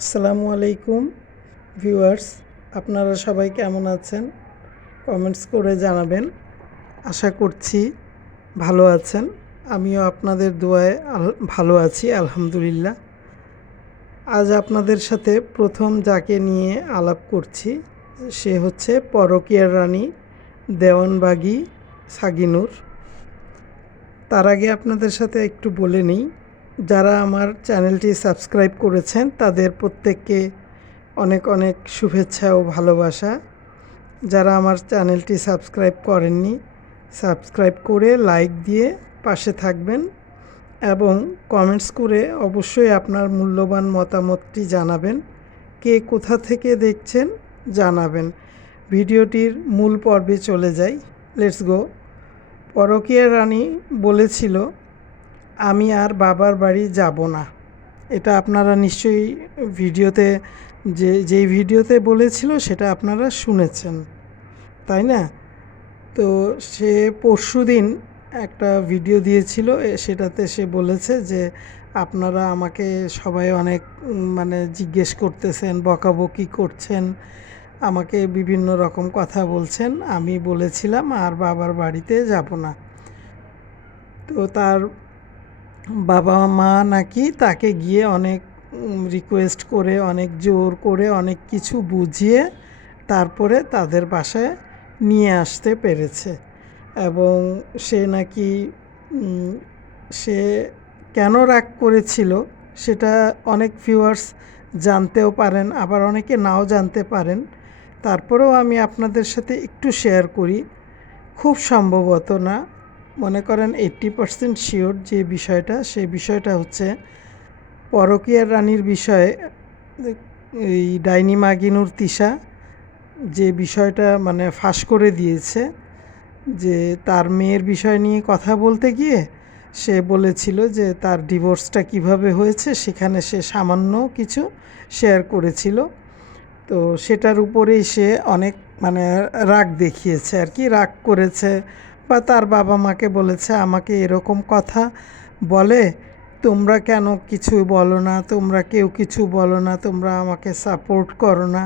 আসসালামু আলাইকুম ভিউয়ার্স, আপনারা সবাই কেমন আছেন? কমেন্টস করে জানাবেন। আশা করছি ভালো আছেন। আমিও আপনাদের দোয়ায় ভালো আছি, আলহামদুলিল্লাহ। আজ আপনাদের সাথে প্রথম যাকে নিয়ে আলাপ করছি সে হচ্ছে পরকীয়ার রানী দেওয়ানবাগী সাগিনুর। তার আগে আপনাদের সাথে একটু বলে নিই, যারা আমার চ্যানেলটি সাবস্ক্রাইব করেছেন তাদের প্রত্যেককে অনেক অনেক শুভেচ্ছা ও ভালোবাসা। যারা আমার চ্যানেলটি সাবস্ক্রাইব করেননি, সাবস্ক্রাইব করে লাইক দিয়ে পাশে থাকবেন এবং কমেন্টস করে অবশ্যই আপনার মূল্যবান মতামতটি জানাবেন। কে কোথা থেকে দেখছেন জানাবেন। ভিডিওটির মূল পর্বে চলে যাই, লেটস গো। পরকীয়া রানী বলেছিল, আমি আর বাবার বাড়ি যাব না। এটা আপনারা নিশ্চয়ই ভিডিওতে যেই ভিডিওতে বলেছিল সেটা আপনারা শুনেছেন, তাই না? তো সে পরশুদিন একটা ভিডিও দিয়েছিল, সেটাতে সে বলেছে যে আপনারা আমাকে সবাই অনেক জিজ্ঞেস করতেছেন, বকাবকি করছেন, আমাকে বিভিন্ন রকম কথা বলছেন। আমি বলেছিলাম আর বাবার বাড়িতে যাব না। তো তার বাবা মা নাকি তাকে গিয়ে অনেক রিকোয়েস্ট করে, অনেক জোর করে, অনেক কিছু বুঝিয়ে তারপরে তাদের বাসায় নিয়ে আসতে পেরেছে। এবং সে নাকি সে কেন রাগ করেছিল সেটা অনেক ভিউয়ার্স জানতেও পারেন, আবার অনেকে নাও জানতে পারেন। তারপরেও আমি আপনাদের সাথে একটু শেয়ার করি। খুব সম্ভবত না, মনে করেন 80% শিওর যে বিষয়টা, সেই বিষয়টা হচ্ছে পরকীয়ার রানীর বিষয়ে এই ডাইনি মাগিনুর তিশা যে বিষয়টা ফাঁস করে দিয়েছে, যে তার মেয়ের বিষয় নিয়ে কথা বলতে গিয়ে সে বলেছিল যে তার ডিভোর্সটা কিভাবে হয়েছে, সেখানে সে সামান্য কিছু শেয়ার করেছিল। তো সেটার উপরেই সে অনেক রাগ দেখিয়েছে আর কি, রাগ করেছে। বা তার বাবা মাকে বলেছে, আমাকে এরকম কথা বলে, তোমরা কেন কিছু বলো না, তোমরা কেউ কিছু বলো না, তোমরা আমাকে সাপোর্ট করো না,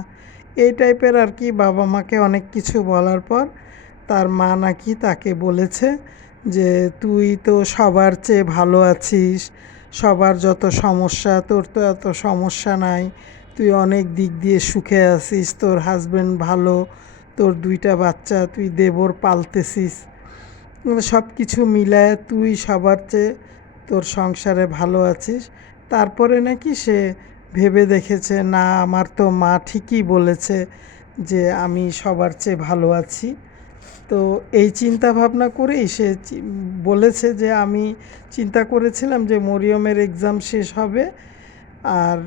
এই টাইপের আর কি। বাবা মাকে অনেক কিছু বলার পর তার মা নাকি তাকে বলেছে যে তুই তো সবার চেয়ে ভালো আছিস, সবার যত সমস্যা তোর তো এত সমস্যা নাই, তুই অনেক দিক দিয়ে সুখে আছিস, তোর হাজব্যান্ড ভালো, তোর 2টা বাচ্চা, তুই দেবর পালতেছিস, সব কিছু মিলায় তুই সবার চেয়ে তোর সংসারে ভালো আছিস। তারপরে নাকি সে ভেবে দেখেছে, না আমার তো মা ঠিকই বলেছে যে আমি সবার চেয়ে ভালো আছি। তো এই চিন্তা ভাবনা করেই সে বলেছে যে আমি চিন্তা করেছিলাম যে মরিয়মের এক্সাম শেষ হবে আর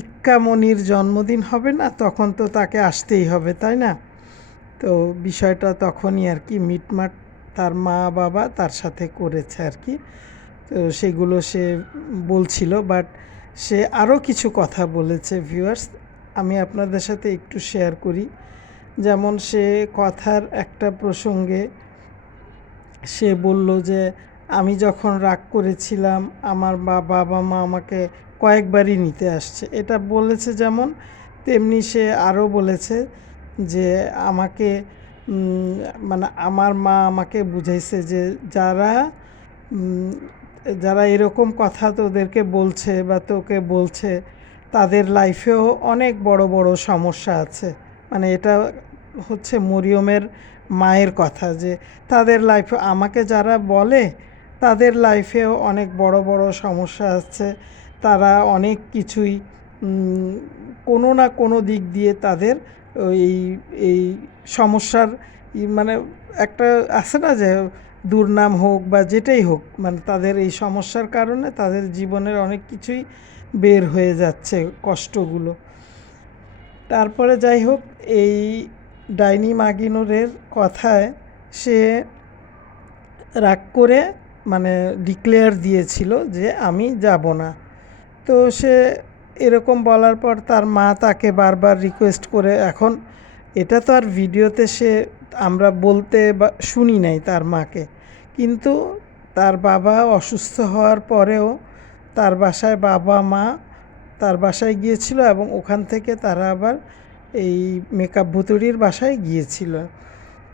ইক্কামণির জন্মদিন হবে না, তখন তো তাকে আসতেই হবে, তাই না? তো বিষয়টা তখনই আর কি মিটমাট তার মা বাবা তার সাথে করেছে আর কি। তো সেগুলো সে বলছিল, বাট সে আরও কিছু কথা বলেছে ভিউয়ার্স, আমি আপনাদের সাথে একটু শেয়ার করি। যেমন সে কথার একটা প্রসঙ্গে সে বলল যে আমি যখন রাগ করেছিলাম আমার বাবা মা আমাকে কয়েকবারই নিতে আসছে, এটা বলেছে। যেমন তেমনি সে আরও বলেছে যে আমাকে আমার মা আমাকে বুঝাইছে যে যারা যারা এরকম কথা তোদেরকে বলছে বা তোকে বলছে তাদের লাইফেও অনেক বড় বড় সমস্যা আছে। এটা হচ্ছে মরিয়মের মায়ের কথা, যে তাদের লাইফে আমাকে যারা বলে তাদের লাইফেও অনেক বড় বড় সমস্যা আছে, তারা অনেক কিছুই কোনো না কোনো দিক দিয়ে তাদের এই এই সমস্যার একটা আছে না, যে দুর্নাম হোক বা যেটাই হোক, তাদের এই সমস্যার কারণে তাদের জীবনের অনেক কিছুই বের হয়ে যাচ্ছে, কষ্টগুলো। তারপরে যাই হোক, এই ডাইনি মাগিনুরের কথায় সে রাগ করে ডিক্লেয়ার দিয়েছিল যে আমি যাব না। তো সে এরকম বলার পর তার মা তাকে বারবার রিকোয়েস্ট করে, এখন এটা তো আর ভিডিওতে সে আমরা বলতে বা শুনি নাই তার মাকে, কিন্তু তার বাবা অসুস্থ হওয়ার পরেও তার বাসায় বাবা মা তার বাসায় গিয়েছিল এবং ওখান থেকে তারা আবার এই মেকআপ ভুতুড়ির বাসায় গিয়েছিল।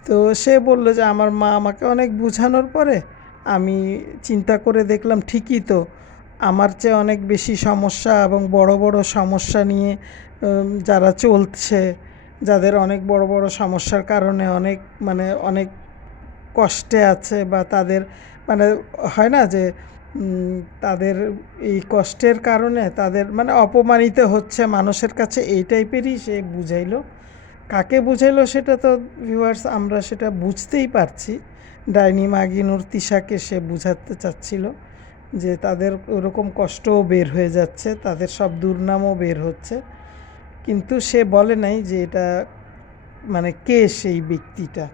তো সে বলল যে আমার মা আমাকে অনেক বোঝানোর পরে আমি চিন্তা করে দেখলাম ঠিকই তো, আমার চেয়ে অনেক বেশি সমস্যা এবং বড় বড় সমস্যা নিয়ে যারা চলছে, যাদের অনেক বড় বড় সমস্যার কারণে অনেক কষ্টে আছে, বা তাদের মানে হয় না যে তাদের এই কষ্টের কারণে তাদের অপমানিত হচ্ছে মানুষের কাছে, এই টাইপেরই সে বুঝাইলো। কাকে বুঝাইলো সেটা তো ভিউয়ার্স আমরা সেটা বুঝতেই পারছি। ডাইনি মাগিনুর তিশাকে সে বুঝাতে চাচ্ছিল যে তাদের ওরকম কষ্টও বের হয়ে যাচ্ছে, তাদের সব দুর্নামও বের হচ্ছে, কিন্তু সে বলে নাই যে এটা কে সেই ব্যক্তিটা।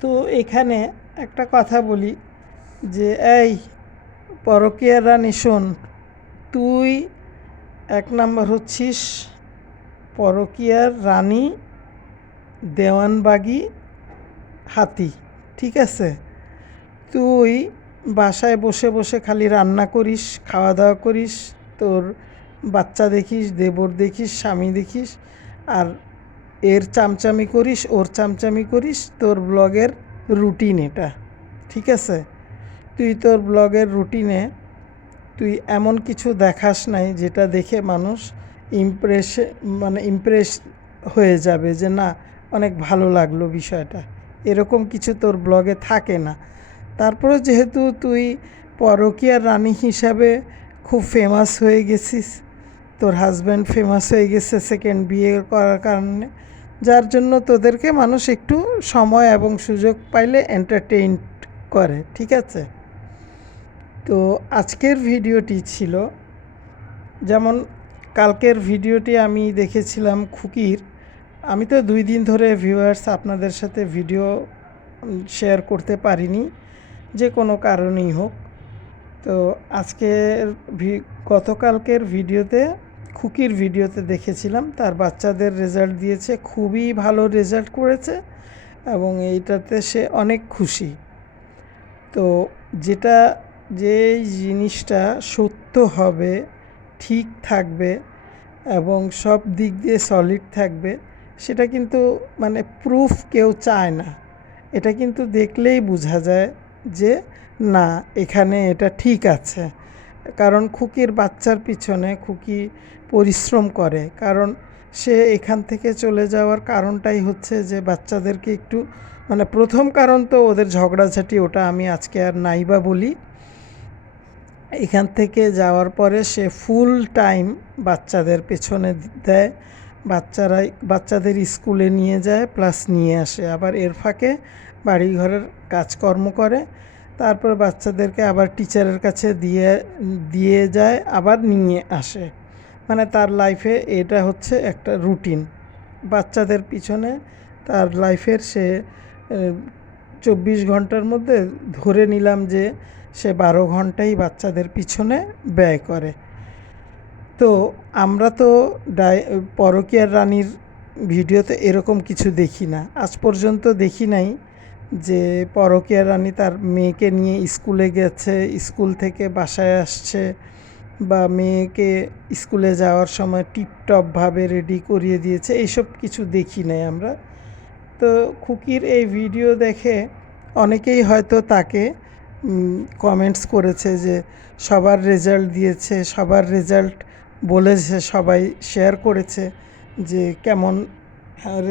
তো এখানে একটা কথা বলি যে এই পরকীয়ার রানী শোন, তুই এক নাম্বার হচ্ছিস পরকীয়ার রানী দেওয়ানবাগি হাতি, ঠিক আছে? তুই বাসায় বসে বসে খালি রান্না করিস, খাওয়া দাওয়া করিস, তোর বাচ্চা দেখিস, দেবর দেখিস, স্বামী দেখিস, আর এর চামচামি করিস, ওর চামচামি করিস, তোর ব্লগের রুটিন এটা, ঠিক আছে? তুই তোর ব্লগের রুটিনে তুই এমন কিছু দেখাস নাই যেটা দেখে মানুষ ইমপ্রেস হয়ে যাবে যে না অনেক ভালো লাগলো বিষয়টা, এরকম কিছু তোর ব্লগে থাকে না। তারপরে যেহেতু তুই পরকীয়ার রানী হিসাবে খুব ফেমাস হয়ে গেছিস, তোর হাজব্যান্ড ফেমাস হয়ে গেছে সেকেন্ড বিয়ে করার কারণে, যার জন্য তোদেরকে মানুষ একটু সময় এবং সুযোগ পাইলে এন্টারটেইন করে, ঠিক আছে? তো আজকের ভিডিওটি ছিল, যেমন কালকের ভিডিওটি আমি দেখেছিলাম খুকির, আমি তো 2 দিন ধরে ভিউয়ার্স আপনাদের সাথে ভিডিও শেয়ার করতে পারিনি, যে কোনো কারণেই হোক। তো গতকালকের ভিডিওতে, খুকির ভিডিওতে দেখেছিলাম তার বাচ্চাদের রেজাল্ট দিয়েছে, খুবই ভালো রেজাল্ট করেছে এবং এইটাতে সে অনেক খুশি। তো যে জিনিসটা সত্য হবে, ঠিক থাকবে এবং সব দিক দিয়ে সলিড থাকবে, সেটা কিন্তু প্রুফ কেউ চায় না, এটা কিন্তু দেখলেই বোঝা যায় যে না এখানে এটা ঠিক আছে। কারণ খুকির বাচ্চার পিছনে খুকি পরিশ্রম করে, কারণ সে এখান থেকে চলে যাওয়ার কারণটাই হচ্ছে যে বাচ্চাদেরকে একটু প্রথম কারণ তো ওদের ঝগড়াঝাটি, ওটা আমি আজকে আর নাইবা বলি। এখান থেকে যাওয়ার পরে সে ফুল টাইম বাচ্চাদের পেছনে দেয়, বাচ্চাদের স্কুলে নিয়ে যায় প্লাস নিয়ে আসে, আবার এর ফাঁকে বাড়িঘরের কাজকর্ম করে, তারপর বাচ্চাদেরকে আবার টিচারের কাছে দিয়ে যায়, আবার নিয়ে আসে। তার লাইফে এটা হচ্ছে একটা রুটিন, বাচ্চাদের পিছনে তার লাইফের সে 24 ঘন্টার মধ্যে ধরে নিলাম যে সে 12 ঘন্টাই বাচ্চাদের পিছনে ব্যয় করে। তো আমরা তো পরকীয়ার রানীর ভিডিওতে এরকম কিছু দেখি না, আজ পর্যন্ত দেখি নাই যে পরকীয়ার রানী তার মেয়েকে নিয়ে স্কুলে গেছে, স্কুল থেকে বাসায় আসছে, বা মেয়েকে স্কুলে যাওয়ার সময় টিপটপভাবে রেডি করিয়ে দিয়েছে, এইসব কিছু দেখি নাই আমরা। তো খুকির এই ভিডিও দেখে অনেকেই হয়তো তাকে কমেন্টস করেছে যে সবার রেজাল্ট দিয়েছে, সবার রেজাল্ট বলেছে, সবাই শেয়ার করেছে যে কেমন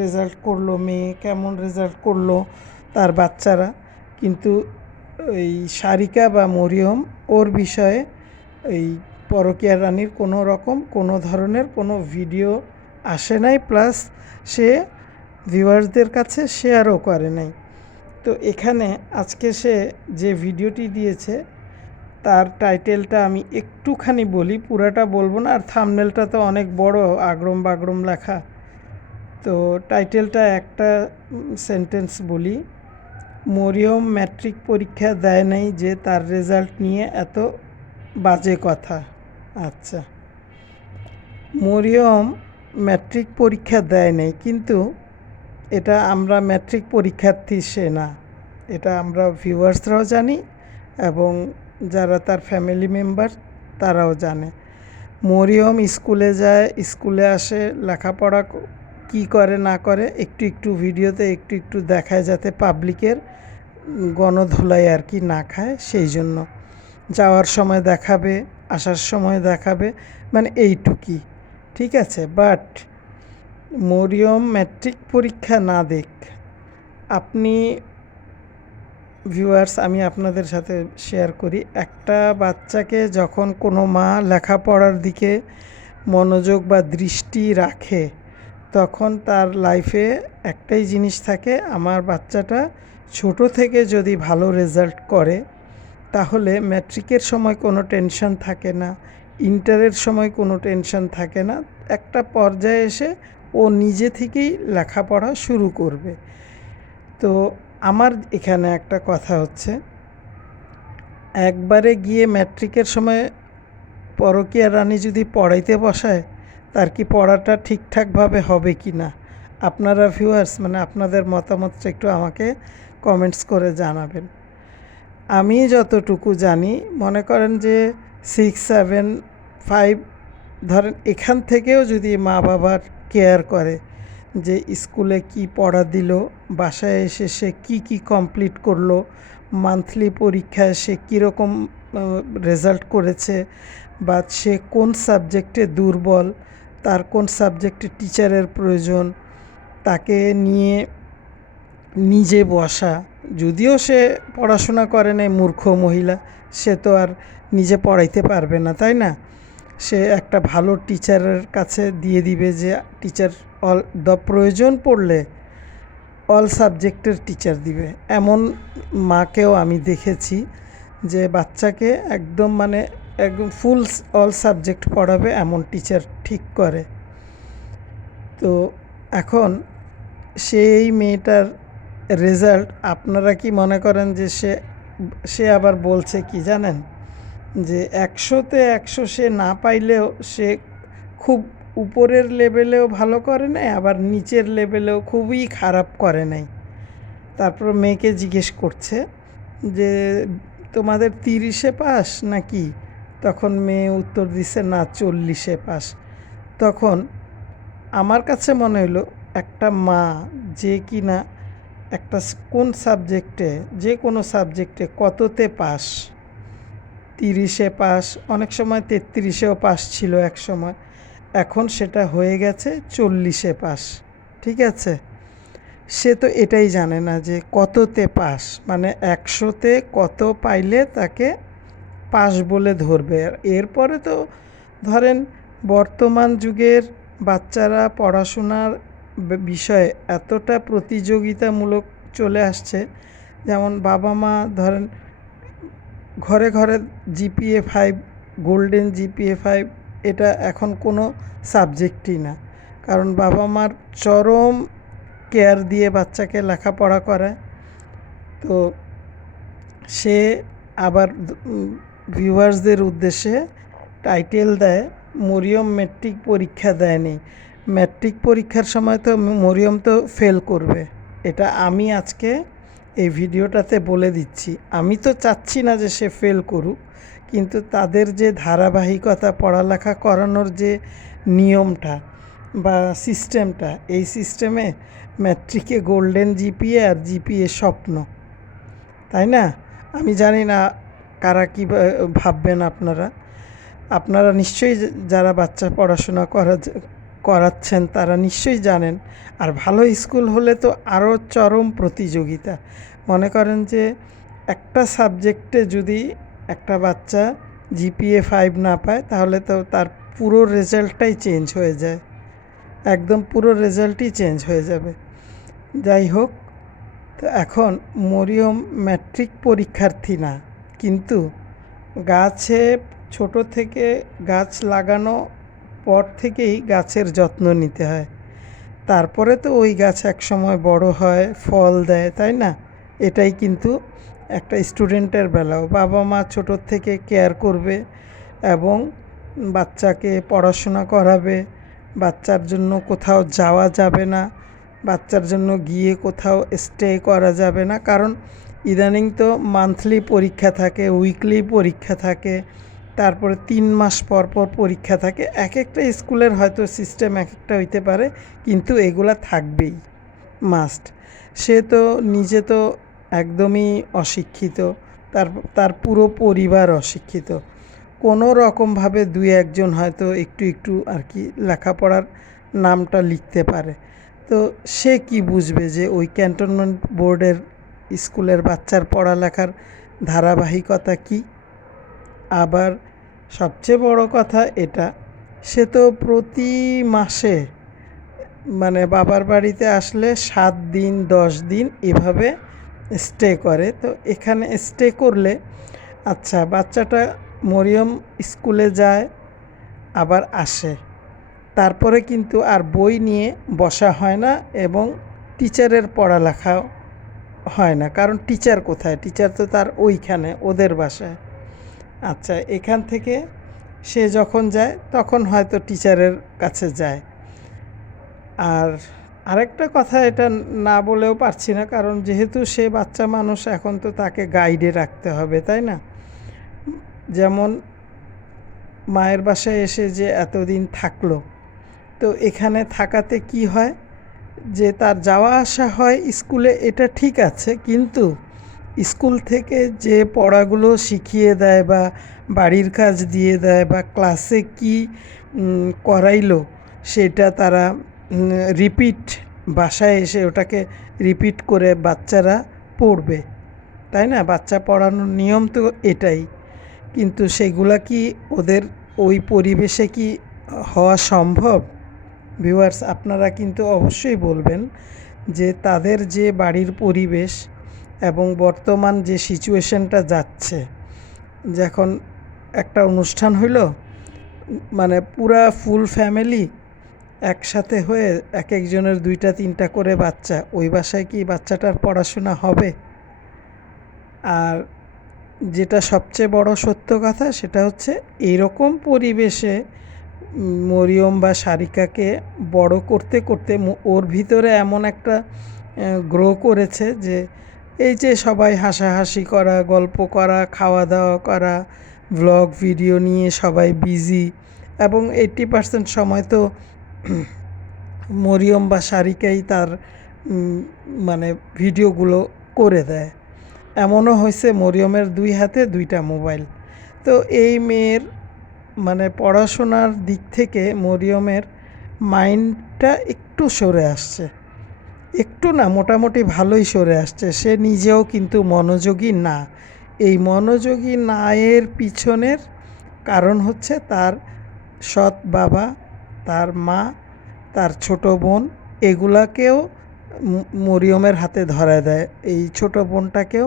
রেজাল্ট করলো মেয়ে, কেমন রেজাল্ট করলো তার বাচ্চারা, কিন্তু এই সারিকা বা মরিয়ম ওর বিষয়ে এই পরকীয়ার রানীর কোনো ধরনের কোনো ভিডিও আসে নাই, প্লাস সে ভিউয়ার্সদের কাছে শেয়ারও করে নাই। তো এখানে আজকে সে যে ভিডিওটি দিয়েছে তার টাইটেলটা আমি একটুখানি বলি, পুরাটা বলবো না, আর থাম্বনেলটা তো অনেক বড় আগরম বাগরম লেখা, তো টাইটেলটা একটা সেন্টেন্স বলি, মরিয়ম ম্যাট্রিক পরীক্ষা দেয় নাই যে তার রেজাল্ট নিয়ে এত বাজে কথা। আচ্ছা, মরিয়ম ম্যাট্রিক পরীক্ষা দেয় নাই, কিন্তু এটা আমরা ম্যাট্রিক পরীক্ষার্থী সে না, এটা আমরা ভিউয়ার্সরাও জানি এবং যারা তার ফ্যামিলি মেম্বার তারাও জানে। মরিয়ম স্কুলে যায়, স্কুলে আসে, লেখাপড়া কী করে না করে একটু একটু ভিডিওতে একটু একটু দেখায়, যাতে পাবলিকের গণধোলাই আর কি না খায়, সেই জন্য যাওয়ার সময় দেখাবে, আসার সময় দেখাবে, মানে এইটুকুই, ঠিক আছে। বাট মরিয়ম ম্যাট্রিক পরীক্ষা না দেখ, আপনি ভিউয়ার্স, আমি আপনাদের সাথে শেয়ার করি, একটা বাচ্চাকে যখন কোনো মা লেখাপড়ার দিকে মনোযোগ বা দৃষ্টি রাখে, তখন তার লাইফে একটাই জিনিস থাকে, আমার বাচ্চাটা ছোট থেকে যদি ভালো রেজাল্ট করে, তাহলে ম্যাট্রিকের সময় কোনো টেনশন থাকে না, ইন্টারের সময় কোনো টেনশন থাকে না, একটা পর্যায়ে এসে ও নিজে থেকেই লেখাপড়া শুরু করবে। তো আমার এখানে একটা কথা হচ্ছে, একবারে গিয়ে ম্যাট্রিকের সময় পরকীয়া রানী যদি পড়াইতে বসায়, তার কি পড়াটা ঠিকঠাকভাবে হবে কি না? আপনারা ভিউয়ার্স, মানে আপনাদের মতামতটা একটু আমাকে কমেন্টস করে জানাবেন। আমি যতটুকু জানি, মনে করেন যে 6, 7, 5 ধরেন, এখান থেকেও যদি মা বাবার কেয়ার করে যে স্কুলে কি পড়া দিল, বাসায় এসে সে কি কমপ্লিট করলো, মান্থলি পরীক্ষায় সে কীরকম রেজাল্ট করেছে, বা সে কোন সাবজেক্টে দুর্বল, তার কোন সাবজেক্টে টিচারের প্রয়োজন, তাকে নিয়ে নিজে বসা, যদিও সে পড়াশোনা করে নাই, মূর্খ মহিলা, সে তো আর নিজে পড়াইতে পারবে না, তাই না? সে একটা ভালো টিচারের কাছে দিয়ে দিবে, যে টিচার প্রয়োজন পড়লে অল সাবজেক্টের টিচার দিবে। এমন মাকেও আমি দেখেছি যে বাচ্চাকে একদম মানে একদম ফুল অল সাবজেক্ট পড়াবে এমন টিচার ঠিক করে। তো এখন সেই মেয়েটার রেজাল্ট, আপনারা কি মনে করেন যে সে আবার বলছে কি জানেন, যে 100-তে 100 সে না পাইলেও সে খুব উপরের লেভেলেও ভালো করে নাই, আবার নিচের লেভেলেও খুবই খারাপ করে নাই। তারপর মেয়েকে জিজ্ঞেস করছে যে তোমাদের 30-এ পাস নাকি? তখন মেয়ে উত্তর দিছে না, 40-এ পাস। তখন আমার কাছে মনে হলো, একটা মা যে কি না একটা কোন সাবজেক্টে, যে কোনো সাবজেক্টে কততে পাস, 30-এ পাস, অনেক সময় 33-এও পাস ছিল এক সময়, এখন সেটা হয়ে গেছে 40-এ পাস, ঠিক আছে। সে তো এটাই জানে না যে কততে পাস, মানে 100-তে কত পাইলে তাকে পাস বলে ধরবে। আর এরপরে তো ধরেন বর্তমান যুগের বাচ্চারা পড়াশোনার বিষয়ে এতটা প্রতিযোগিতামূলক চলে আসছে, যেমন বাবা মা ধরেন ঘরে ঘরে GPA 5, গোল্ডেন GPA 5, এটা এখন কোনো সাবজেক্টই না, কারণ বাবা মার চরম কেয়ার দিয়ে বাচ্চাকে লেখাপড়া করায়। তো সে আবার ভিউয়ার্সদের উদ্দেশ্যে টাইটেল দেয়, মরিয়ম ম্যাট্রিক পরীক্ষা দেয়নি। ম্যাট্রিক পরীক্ষার সময় তো মরিয়ম তো ফেল করবে, এটা আমি আজকে এই ভিডিওটাতে বলে দিচ্ছি। আমি তো চাচ্ছি না যে সে ফেল করুক, কিন্তু তাদের যে ধারাবাহিকতা, পড়ালেখা করানোর যে নিয়মটা বা সিস্টেমটা, এই সিস্টেমে ম্যাট্রিকে গোল্ডেন GPA আর GPA স্বপ্ন, তাই না? আমি জানি না কারা কী ভাববেন আপনারা নিশ্চয়ই, যারা বাচ্চা পড়াশোনা করাচ্ছেন তারা নিশ্চয়ই জানেন। আর ভালো স্কুল হলে তো আরও চরম প্রতিযোগিতা। মনে করেন যে একটা সাবজেক্টে যদি একটা বাচ্চা GPA 5 না পায়, তাহলে তো তার পুরো রেজাল্টটাই চেঞ্জ হয়ে যায়, একদম পুরো রেজাল্টই চেঞ্জ হয়ে যাবে। যাই হোক, তো এখন মরিয়ম ম্যাট্রিক পরীক্ষার্থী না, কিন্তু গাছে ছোট থেকে গাছ লাগানো পর থেকেই গাছের যত্ন নিতে হয়, তারপরে তো ওই গাছ এক সময় বড় হয়, ফল দেয়, তাই না? এটাই কিন্তু একটা স্টুডেন্টের বেলাও বাবা মা ছোটোর থেকে কেয়ার করবে এবং বাচ্চাকে পড়াশোনা করাবে। বাচ্চার জন্য কোথাও যাওয়া যাবে না, বাচ্চার জন্য গিয়ে কোথাও স্টে করা যাবে না, কারণ ইদানিং তো মান্থলি পরীক্ষা থাকে, উইকলি পরীক্ষা থাকে, তারপরে 3 মাস পর পর পরীক্ষা থাকে। এক একটা স্কুলের হয়তো সিস্টেম এক একটা হইতে পারে, কিন্তু এগুলা থাকবেই, মাস্ট। সে তো নিজে তো একদমই অশিক্ষিত, তার তার পুরো পরিবার অশিক্ষিত। কোনো রকমভাবে দুই একজন হয়তো একটু একটু আর কি লেখাপড়ার নামটা লিখতে পারে। তো সে কি বুঝবে যে ওই ক্যান্টনমেন্ট বোর্ডের স্কুলের বাচ্চার পড়ালেখার ধারাবাহিকতা কি? আবার সবচেয়ে বড় কথা এটা, সে তো প্রতি মাসে মানে বাবার বাড়িতে আসলে 7 দিন 10 দিন এভাবে স্টে করে। তো এখানে স্টে করলে আচ্ছা বাচ্চাটা মরিয়ম স্কুলে যায় আবার আসে, তারপরে কিন্তু আর বই নিয়ে বসা হয় না এবং টিচারের পড়ালেখা হয় না, কারণ টিচার কোথায়? টিচার তো তার ওইখানে ওদের বাসায়। আচ্ছা এখান থেকে সে যখন যায় তখন হয়তো টিচারের কাছে যায়। আর আরেকটা কথা, এটা না বলেও পারছি না, কারণ যেহেতু সে বাচ্চা মানুষ, এখন তো তাকে গাইডে রাখতে হবে, তাই না? যেমন মায়ের বাসায় এসে যে এতদিন থাকলো, তো এখানে থাকাতে কি হয় যে তার যাওয়া আসা হয় স্কুলে, এটা ঠিক আছে, কিন্তু স্কুল থেকে যে পড়াগুলো শিখিয়ে দেয় বা বাড়ির কাজ দিয়ে দেয় বা ক্লাসে কি করাইলো সেটা তারা রিপিট বাসায় এসে ওটাকে রিপিট করে বাচ্চারা পড়বে, তাই না? বাচ্চা পড়ানোর নিয়ম তো এটাই, কিন্তু সেগুলা কি ওদের ওই পরিবেশে কি হওয়া সম্ভব? ভিউয়ার্স, আপনারা কিন্তু অবশ্যই বলবেন যে তাদের যে বাড়ির পরিবেশ এবং বর্তমান যে সিচুয়েশনটা যাচ্ছে, যখন একটা অনুষ্ঠান হইল, মানে পুরা ফুল ফ্যামিলি একসাথে হয়ে এক একজনের 2টা 3টা করে বাচ্চা, ওই বাসায় কি বাচ্চাটার পড়াশোনা হবে? আর যেটা সবচেয়ে বড় সত্য কথা, সেটা হচ্ছে এইরকম পরিবেশে মরিয়ম বা সারিকাকে বড় করতে করতে ওর ভিতরে এমন একটা গ্রো করেছে যে এই যে সবাই হাসাহাসি করা, গল্প করা, খাওয়া দাওয়া করা, ভ্লগ ভিডিও নিয়ে সবাই বিজি, এবং 80% সময় তো মরিয়ম বা সারিকাই তার মানে ভিডিওগুলো করে দেয়। এমনও হয়েছে মরিয়মের 2 হাতে 2টা মোবাইল। তো এই মেয়ের মানে পড়াশোনার দিক থেকে মরিয়মের মাইন্ডটা একটু সরে আসছে, একটু না মোটামুটি ভালোই সরে আসছে। সে নিজেও কিন্তু মনোযোগী না। এই মনোযোগী না এর পিছনের কারণ হচ্ছে তার সৎ বাবা, তার মা, তার ছোট বোন, এগুলাকেও মরিয়মের হাতে ধরায় দেয়, এই ছোট বোনটাকেও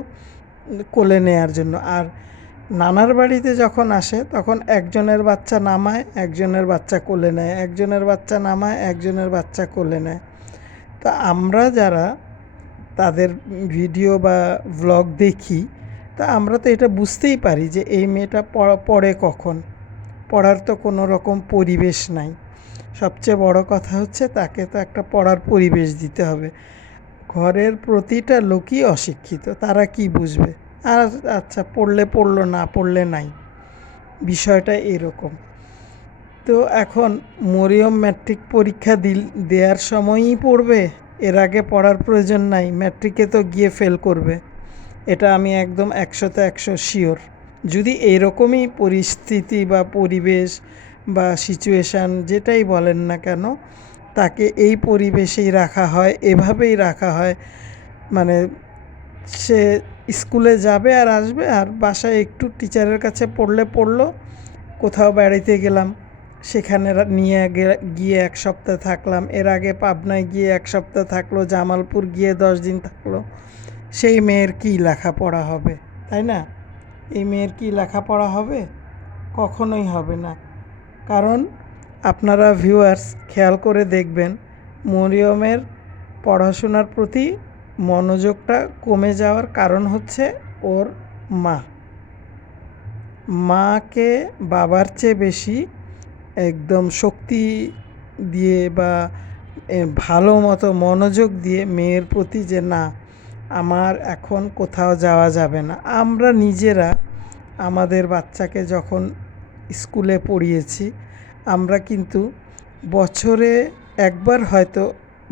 কোলে নেয়ার জন্য। আর নানার বাড়িতে যখন আসে তখন একজনের বাচ্চা নামায়, একজনের বাচ্চা কোলে নেয়, একজনের বাচ্চা নামায়, একজনের বাচ্চা কোলে নেয়। তা আমরা যারা তাদের ভিডিও বা ভ্লগ দেখি, তা আমরা তো এটা বুঝতেই পারি যে এই মেয়েটা পড়ে কখন, পড়ার তো কোনো রকম পরিবেশ নাই। সবচেয়ে বড় কথা হচ্ছে তাকে তো একটা পড়ার পরিবেশ দিতে হবে। ঘরের প্রতিটা লোকই অশিক্ষিত, তারা কি বুঝবে? আর আচ্ছা পড়লে পড়লো, না পড়লে নাই, বিষয়টা এরকম। তো এখন মরিয়ম ম্যাট্রিক পরীক্ষা দেওয়ার সময়ই পড়বে, এর আগে পড়ার প্রয়োজন নাই, ম্যাট্রিকে তো গিয়ে ফেল করবে, এটা আমি একদম 100তে 100 শিওর। যদি এইরকমই পরিস্থিতি বা পরিবেশ বা সিচুয়েশান যেটাই বলেন না কেন, তাকে এই পরিবেশেই রাখা হয়, এভাবেই রাখা হয়, মানে সে স্কুলে যাবে আর আসবে, আর বাসায় একটু টিচারের কাছে পড়লে পড়লো, কোথাও বেড়াইতে গেলাম সেখানে নিয়ে গিয়ে 1 সপ্তাহ থাকলাম, এর আগে পাবনায় গিয়ে 1 সপ্তাহ থাকলো, জামালপুর গিয়ে 10 দিন থাকলো। সেই মেয়ের কি লেখাপড়া হবে, তাই না? এই মেয়ের কি লেখাপড়া হবে? কখনোই হবে না। কারণ আপনারা ভিউয়ার্স খেয়াল করে দেখবেন, মরিয়মের পড়াশোনার প্রতি মনোযোগটা কমে যাওয়ার কারণ হচ্ছে ওর মা। মাকে বাবার চেয়ে বেশি একদম শক্তি দিয়ে বা ভালো মতো মনোযোগ দিয়ে মেয়ের প্রতি, যে না আমার এখন কোথাও যাওয়া যাবে না। আমরা নিজেরা আমাদের বাচ্চাকে যখন স্কুলে পড়িয়েছি, আমরা কিন্তু বছরে একবার হয়তো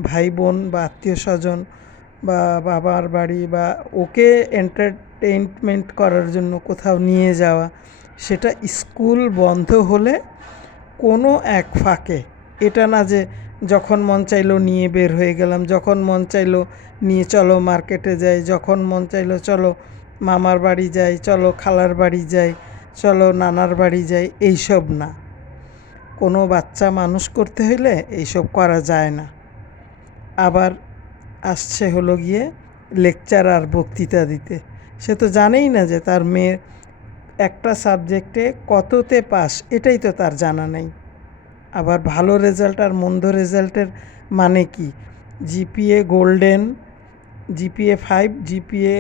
ভাই বোন বা আত্মীয় স্বজন বা বাবার বাড়ি বা ওকে এন্টারটেইনমেন্ট করার জন্য কোথাও নিয়ে যাওয়া, সেটা স্কুল বন্ধ হলে কোনো এক ফাঁকে। এটা না যে যখন মন চাইলো নিয়ে বের হয়ে গেলাম, যখন মন চাইলো নিয়ে চলো মার্কেটে যাই, যখন মন চাইলো চলো মামার বাড়ি যাই, চলো খালার বাড়ি যাই, চলো নানার বাড়ি যাই, এইসব না। কোনো বাচ্চা মানুষ করতে হইলে এইসব করা যায় না। আবার আসছে হলো গিয়ে লেকচার আর বক্তৃতা দিতে, সে তো জানেই না যে তার মেয়ে একটা সাবজেক্টে কততে পাস, এটাই তো তার জানা নেই। আবার ভালো রেজাল্ট আর মন্দ রেজাল্টের মানে কি? GPA golden, GPA 5, GPA